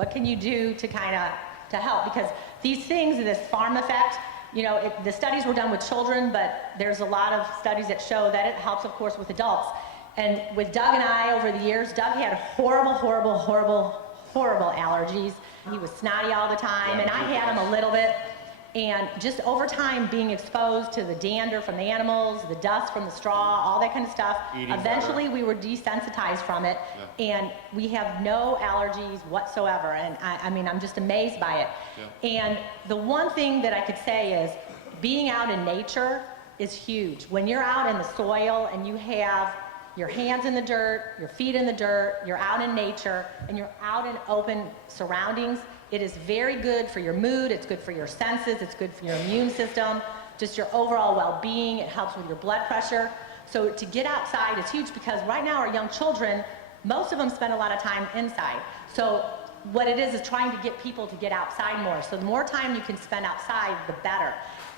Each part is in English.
What can you do to to help? Because these things, this farm effect, the studies were done with children, but there's a lot of studies that show that it helps, of course, with adults. And with Doug and I over the years, Doug had horrible allergies. He was snotty all the time, and I had him a little bit. And just over time, being exposed to the dander from the animals, the dust from the straw, all that kind of stuff, eventually we were desensitized from it, and we have no allergies whatsoever. And I'm just amazed by it. And the one thing that I could say is being out in nature is huge. When you're out in the soil and you have your hands in the dirt, your feet in the dirt, you're out in nature, and you're out in open surroundings, it is very good for your mood, it's good for your senses, it's good for your immune system, just your overall well-being. It helps with your blood pressure. So to get outside is huge, because right now our young children, most of them spend a lot of time inside. So what it is trying to get people to get outside more. So the more time you can spend outside, the better.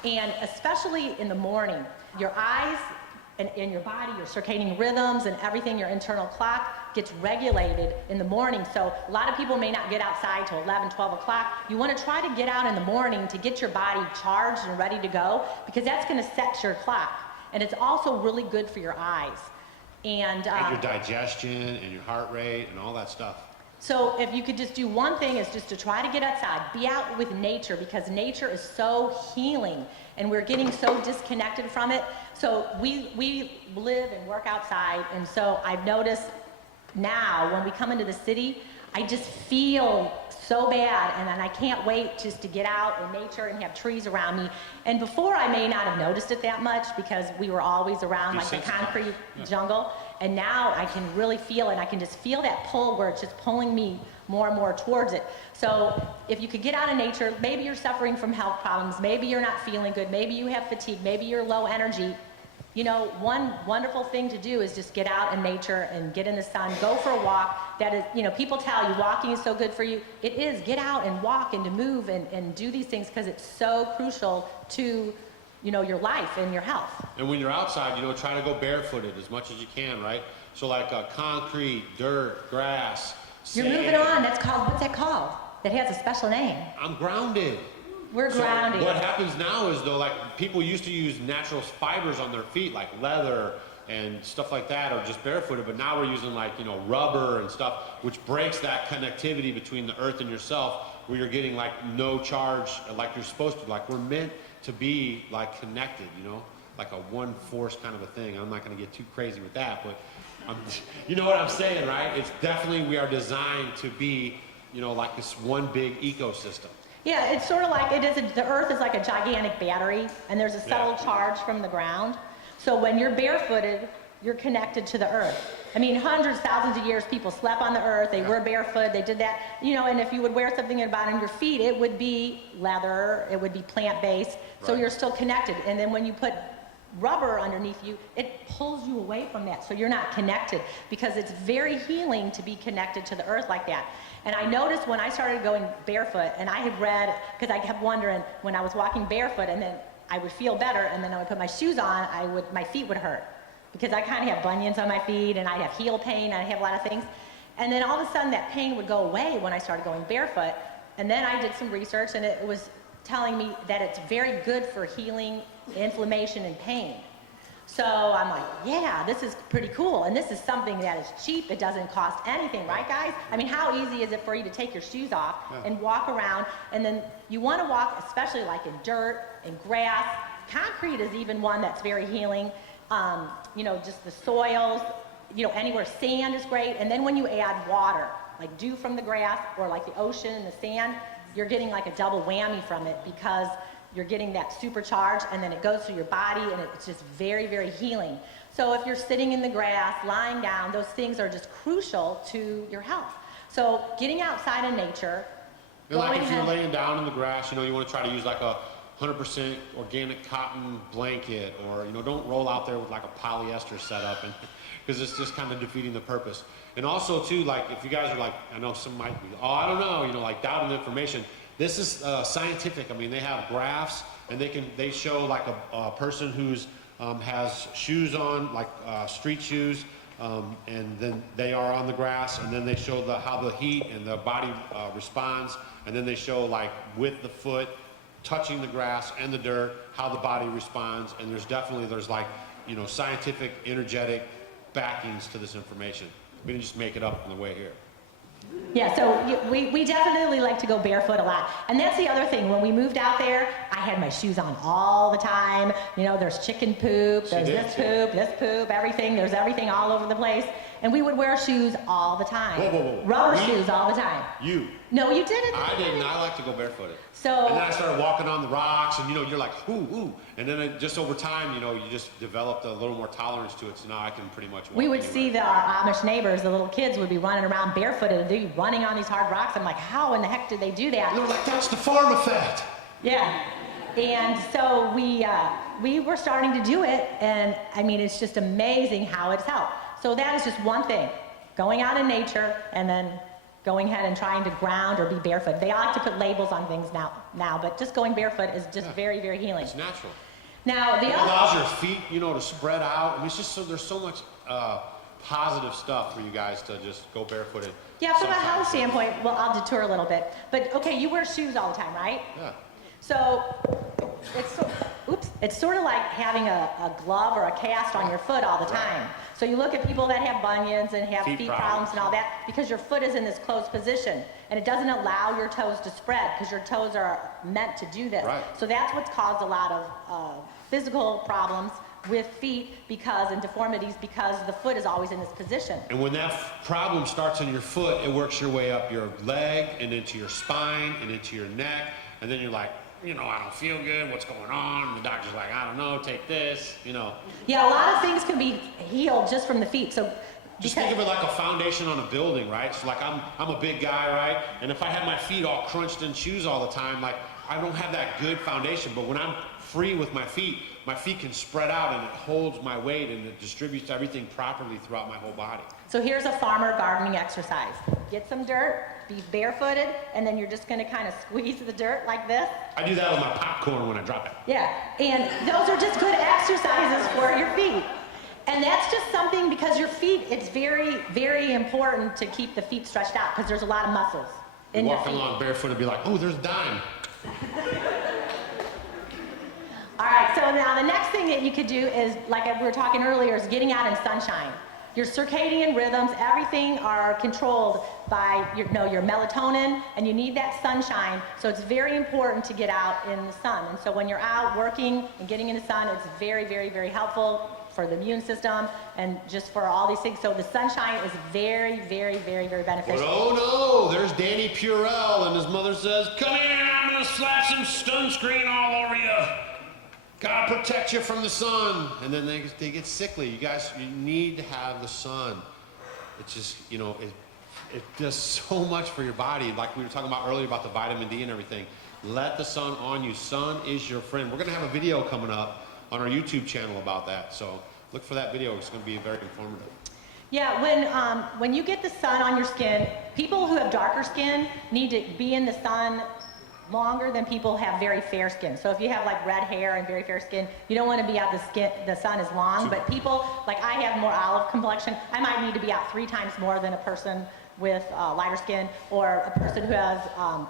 And especially in the morning, your eyes and your body, your circadian rhythms and everything, your internal clock gets regulated in the morning. So a lot of people may not get outside till 11, 12 o'clock. You want to try to get out in the morning to get your body charged and ready to go, because that's going to set your clock. And it's also really good for your eyes. And your digestion and your heart rate and all that stuff. So if you could just do one thing, is just to try to get outside, be out with nature, because nature is so healing and we're getting so disconnected from it. So we live and work outside, and so I've noticed now when we come into the city, I just feel so bad, and then I can't wait just to get out in nature and have trees around me. And before, I may not have noticed it that much because we were always around like the concrete jungle. And now I can really feel it. I can just feel that pull where it's just pulling me more and more towards it. So if you could get out in nature, maybe you're suffering from health problems, maybe you're not feeling good, maybe you have fatigue, maybe you're low energy. One wonderful thing to do is just get out in nature and get in the sun, go for a walk. That is, people tell you walking is so good for you. It is. Get out and walk and to move and do these things, because it's so crucial to your life and your health. And when you're outside, try to go barefooted as much as you can, right? So like concrete, dirt, grass, You're sand. moving on. That's called, what's that called? That has a special name. I'm grounded. We're grounded. What happens now is, though, like people used to use natural fibers on their feet, like leather and stuff like that, or just barefooted, but now we're using like, rubber and stuff, which breaks that connectivity between the earth and yourself, where you're getting like no charge like you're supposed to. Like we're meant to be like connected, like a one force kind of a thing. I'm not going to get too crazy with that, but you know what I'm saying, right? It's definitely, we are designed to be, like this one big ecosystem. Yeah, it's sort of like the earth is like a gigantic battery, and there's a subtle charge from the ground. So when you're barefooted, you're connected to the earth. I mean, hundreds, thousands of years, people slept on the earth, they were barefoot, they did that, and if you would wear something about on your feet, it would be leather, it would be plant-based, so you're still connected. And then when you put rubber underneath you, it pulls you away from that, so you're not connected, because it's very healing to be connected to the earth like that. And I noticed when I started going barefoot, and I had read, because I kept wondering, when I was walking barefoot, and then I would feel better, and then I would put my shoes on, my feet would hurt, because I kind of have bunions on my feet, and I'd have heel pain, I'd have a lot of things. And then all of a sudden that pain would go away when I started going barefoot. And then I did some research, and it was telling me that it's very good for healing inflammation and pain. So I'm like, yeah, this is pretty cool. And this is something that is cheap. It doesn't cost anything, right, guys? I mean, how easy is it for you to take your shoes off and walk around? And then you want to walk, especially like in dirt and grass. Concrete is even one that's very healing. Just the soils, anywhere. Sand is great. And then when you add water, like dew from the grass or like the ocean and the sand, you're getting like a double whammy from it, because you're getting that supercharge, and then it goes through your body, and it's just very, very healing. So if you're sitting in the grass, lying down, those things are just crucial to your health. So getting outside in nature. And like if you're laying down in the grass, you want to try to use like a 100% organic cotton blanket, or don't roll out there with like a polyester setup, and because it's just kind of defeating the purpose. And also too, like if you guys are like, I know some might be, I don't know, like doubting the information. This is scientific. I mean, they have graphs, and they show like a person who's has shoes on, like street shoes, and then they are on the grass, and then they show how the heat and the body responds, and then they show like with the foot touching the grass and the dirt, how the body responds, and there's like, you know, scientific, energetic backings to this information. We didn't just make it up on the way here. Yeah, so we definitely like to go barefoot a lot. And that's the other thing. When we moved out there, I had my shoes on all the time. You know, there's chicken poop, there's this poop, everything. There's everything all over the place. And we would wear shoes all the time. Whoa. Rubber shoes all the time. You. No, you didn't. I didn't. I like to go barefooted. So. And then I started walking on the rocks, and you know, you're like, ooh. And then just over time, you know, you just developed a little more tolerance to it. So now I can pretty much walk We would anywhere. see our Amish neighbors, the little kids would be running around barefooted, and they'd be running on these hard rocks. I'm like, how in the heck did they do that? And they're like, that's the farm effect. Yeah. And so we were starting to do it, and I mean, it's just amazing how it's helped. So that is just one thing, going out in nature and then going ahead and trying to ground or be barefoot. They like to put labels on things now, but just going barefoot is just very, very healing. It's natural. Now, it allows your feet, you know, to spread out. I mean, it's just there's so much positive stuff for you guys to just go barefooted. Yeah, from a health standpoint, well, I'll detour a little bit. But okay, you wear shoes all the time, right? Yeah. So it's sort of like having a glove or a cast on your foot all the time. So you look at people that have bunions and have feet problems and all that because your foot is in this closed position and it doesn't allow your toes to spread because your toes are meant to do this. Right. So that's what's caused a lot of physical problems with feet and deformities because the foot is always in this position. And when that problem starts in your foot, it works your way up your leg and into your spine and into your neck, and then you're like, you know, I don't feel good, what's going on? And the doctor's like, I don't know, take this, you know. Yeah, a lot of things can be healed just from the feet. So just think of it like a foundation on a building, right? So like I'm a big guy, right? And if I have my feet all crunched in shoes all the time, like I don't have that good foundation. But when I'm free with my feet can spread out and it holds my weight and it distributes everything properly throughout my whole body. So here's a farmer gardening exercise. Get some dirt, be barefooted, and then you're just gonna kind of squeeze the dirt like this. I do that with my popcorn when I drop it. Yeah, and those are just good exercises for your feet. And that's just something because your feet, it's very, very important to keep the feet stretched out because there's a lot of muscles in your feet. Walk along barefoot and be like, oh, there's a dime. All right, so now the next thing that you could do is, like we were talking earlier, is getting out in sunshine. Your circadian rhythms, everything are controlled by your melatonin, and you need that sunshine. So it's very important to get out in the sun. And so when you're out working and getting in the sun, it's very, very, very helpful for the immune system and just for all these things. So the sunshine is very, very, very, very beneficial. But oh no, there's Danny Purell, and his mother says, come here, I'm gonna slap some sunscreen all over you. Gotta protect you from the sun. And then they get sickly. You guys, you need to have the sun. It's just, you know, it does so much for your body. Like we were talking about earlier about the vitamin D and everything. Let the sun on you. Sun is your friend. We're gonna have a video coming up on our YouTube channel about that. So look for that video. It's gonna be very informative. Yeah, when you get the sun on your skin, people who have darker skin need to be in the sun longer than people have very fair skin. So if you have like red hair and very fair skin, you don't want to be out the sun as long. But people, like I have more olive complexion, I might need to be out 3 times more than a person with lighter skin, or a person who has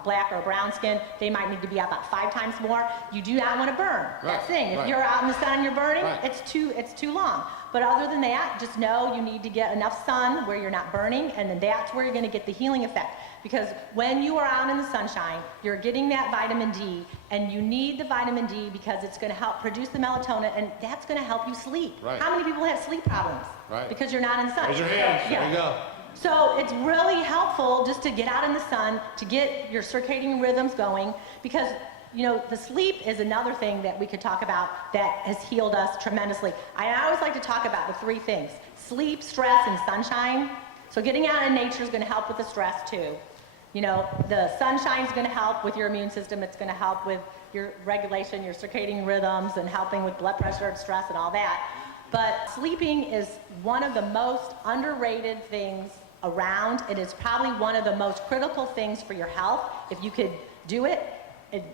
black or brown skin, they might need to be out about 5 times more. You do not want to burn. That's the thing. If you're out in the sun and you're burning, it's too long. But other than that, just know you need to get enough sun where you're not burning, and then that's where you're going to get the healing effect. Because when you are out in the sunshine, you're getting that vitamin D, and you need the vitamin D because it's going to help produce the melatonin, and that's going to help you sleep. How many people have sleep problems? Because you're not in the sun. Raise your hands. There you go. So it's really helpful just to get out in the sun, to get your circadian rhythms going, because you know, the sleep is another thing that we could talk about that has healed us tremendously. I always like to talk about the 3 things: sleep, stress, and sunshine. So getting out in nature is going to help with the stress too. You know, the sunshine is going to help with your immune system. It's going to help with your regulation, your circadian rhythms, and helping with blood pressure and stress and all that. But sleeping is one of the most underrated things around. It is probably one of the most critical things for your health. If you could do it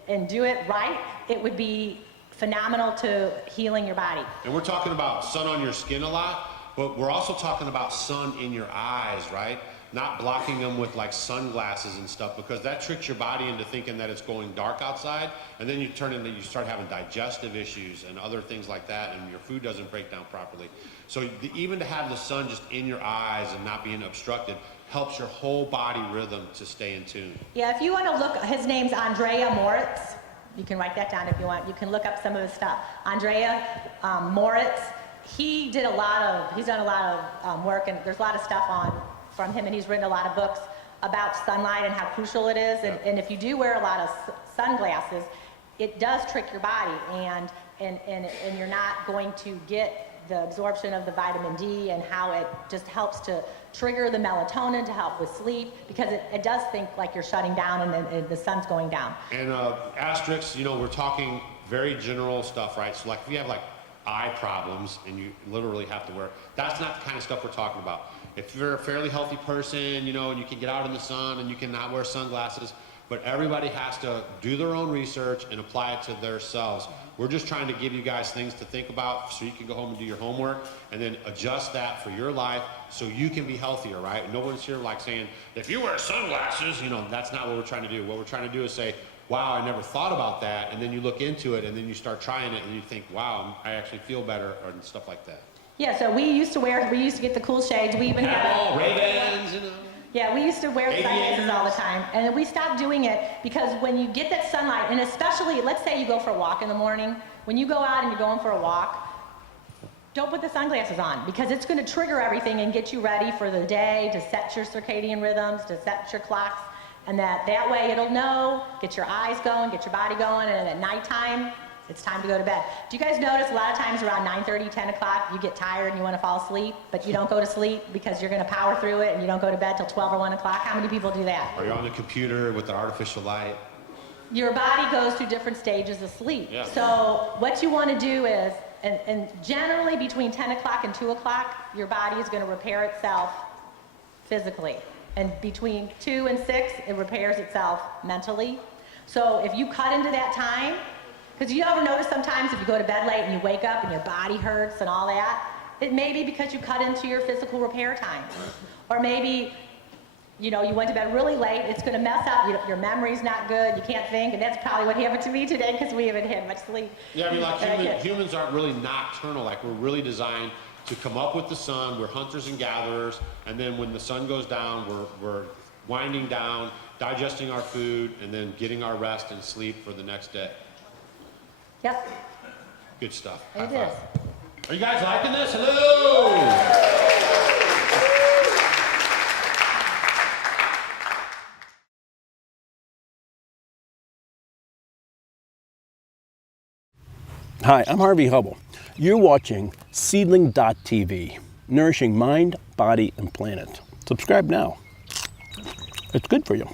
and do it right, it would be phenomenal to healing your body. And we're talking about sun on your skin a lot, But we're also talking about sun in your eyes, right? Not blocking them with like sunglasses and stuff, because that tricks your body into thinking that it's going dark outside, and then you start having digestive issues and other things like that, and your food doesn't break down properly. So even to have the sun just in your eyes and not being obstructed helps your whole body rhythm to stay in tune. Yeah, if you want to look, his name's Andrea Moritz. You can write that down if you want. You can look up some of his stuff. Andrea Moritz, he's done a lot of work, and there's a lot of stuff from him, and he's written a lot of books about sunlight and how crucial it is. And if you do wear a lot of sunglasses, it does trick your body, and you're not going to get the absorption of the vitamin D, and how it just helps to trigger the melatonin to help with sleep, because it does think like you're shutting down and the sun's going down. And asterisks, we're talking very general stuff, right? So like if you have like eye problems and you literally have to wear, that's not the kind of stuff we're talking about. If you're a fairly healthy person, and you can get out in the sun and you can not wear sunglasses, but everybody has to do their own research and apply it to themselves. We're just trying to give you guys things to think about so you can go home and do your homework, and then adjust that for your life so you can be healthier, right? No one's here like saying, if you wear sunglasses, that's not what we're trying to do. What we're trying to do is say, wow, I never thought about that, and then you look into it, and then you start trying it, and you think, wow, I actually feel better, and stuff like that. Yeah, so we used to get the cool shades. We even had Ray-Bans, Yeah, we used to wear sunglasses all the time, and we stopped doing it because when you get that sunlight, and especially, let's say you go for a walk in the morning, when you go out and you're going for a walk, don't put the sunglasses on, because it's going to trigger everything and get you ready for the day, to set your circadian rhythms, to set your clocks, and that way it'll know, get your eyes going, get your body going, and at nighttime, it's time to go to bed. Do you guys notice a lot of times around 9:30, 10 o'clock, you get tired and you want to fall asleep, but you don't go to sleep because you're going to power through it and you don't go to bed till 12 or 1 o'clock? How many people do that? Or you're on the computer with the artificial light. Your body goes through different stages of sleep. Yeah. So what you want to do is, and generally between 10 o'clock and 2 o'clock, your body is going to repair itself physically. And between 2 and 6, it repairs itself mentally. So if you cut into that time, because you ever notice sometimes if you go to bed late and you wake up and your body hurts and all that, it may be because you cut into your physical repair time. Or maybe, you went to bed really late, it's going to mess up, your memory's not good, you can't think, and that's probably what happened to me today because we haven't had much sleep. Yeah, I mean, like humans aren't really nocturnal, like we're really designed to come up with the sun, we're hunters and gatherers, and then when the sun goes down, we're winding down, digesting our food, and then getting our rest and sleep for the next day. Yep. Good stuff. It is. Are you guys liking this? Hello! Hi, I'm Harvey Hubble. You're watching Seedling.tv, nourishing mind, body, and planet. Subscribe now. It's good for you.